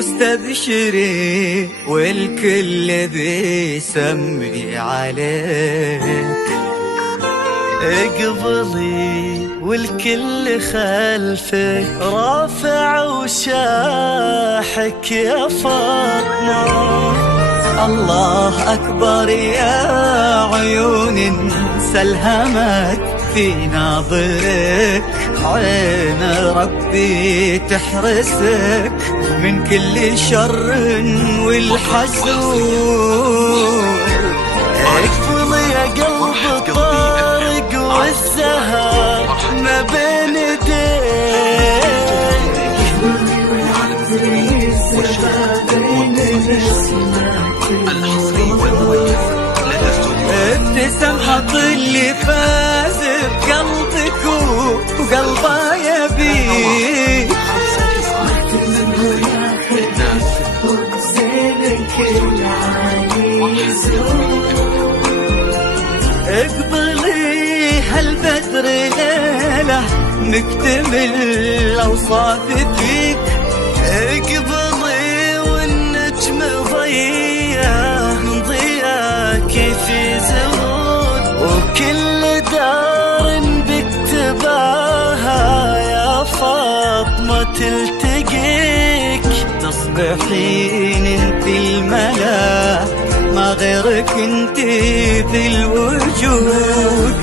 واستبشري والكل بيسمي عليك. اقبلي والكل خلفك رافع وشاحك يا فاطمة. الله أكبر يا عيون انسى الهمك في ناظرك، عين ربي تحرسك من كل شر والحسود. اقبلي يا قلب الطارق والسهر ما بين ايديك. ابتسم حط اللي فاز بقلبك وقلبه يبيك. اقبلي هالبدر ليلة مكتمل أوصاف فيك. اقبلي والنجم ضياه من ضياك في زهود، وكل دار بكتباها يا فاطمة تلتقيك. تصبحين انت الملا ما غيرك انت في الوجود،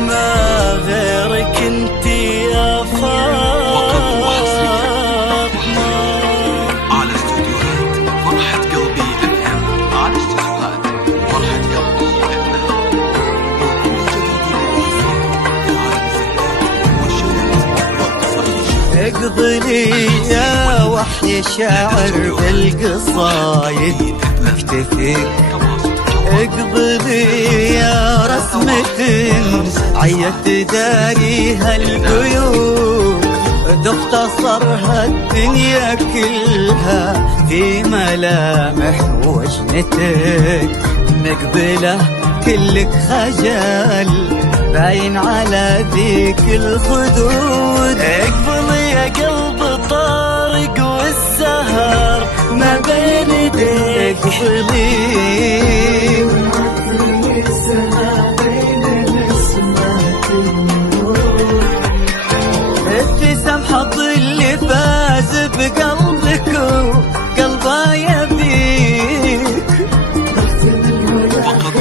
ما غيرك انت يا فاطمة. على استوديوهات فرحة قلبي FM، على استوديوهات فرحة قلبي FM، اقبلي يا وحي شاعر بالقصايد مكتفيك. اقبلي يا رسمة عيت داريها القيود، تختصرها الدنيا كلها في ملامح وجنتك. مقبلة كلك خجل باين على ذيك الخدود. اقبلي يا قلب طارق والسهر ما بين ايديك. ابتسم حظ اللي فاز بقلبك وقلبه يبيك. فقط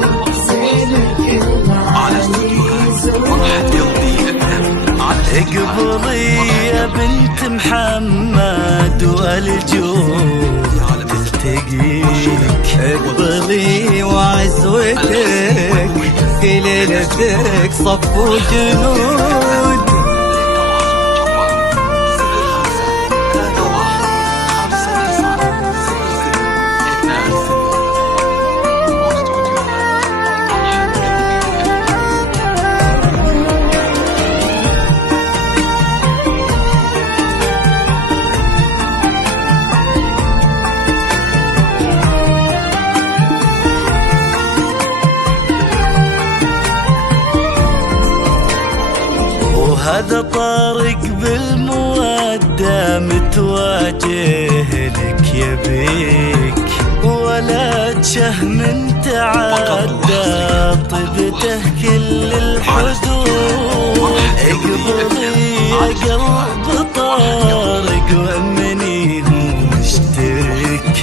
وحصريا على استوديوهات فرحة قلبي FM. اقبلي يا بنت محمد والجود تلتقيك. اقبلي وعزوتك في ليلتك صف وجنود. هذا طارق بالمودة متواجه لك يبيك، ولا شهم تعدى طبته كل الحدود. اقبلي يا قلب طارق وامني مشترك.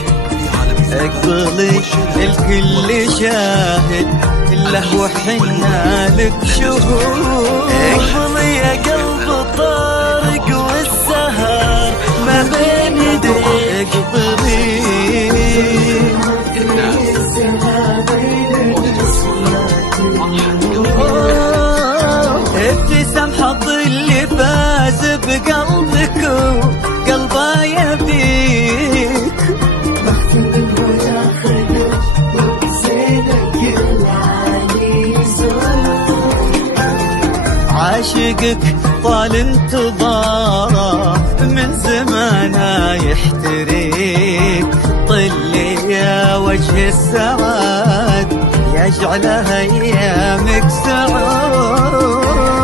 اقبلي الكل شاهد له وحنا لك شهود. اقبلي يا قلب طارق والسهر ما بين ايديك. اقبلي ابتسم حظ اللي فاز بقلبك وقلبه يبيك. عاشقك طال انتظاره من زمانه يحتريك. طلي يا وجه السعاد يجعلها ايامك سعود.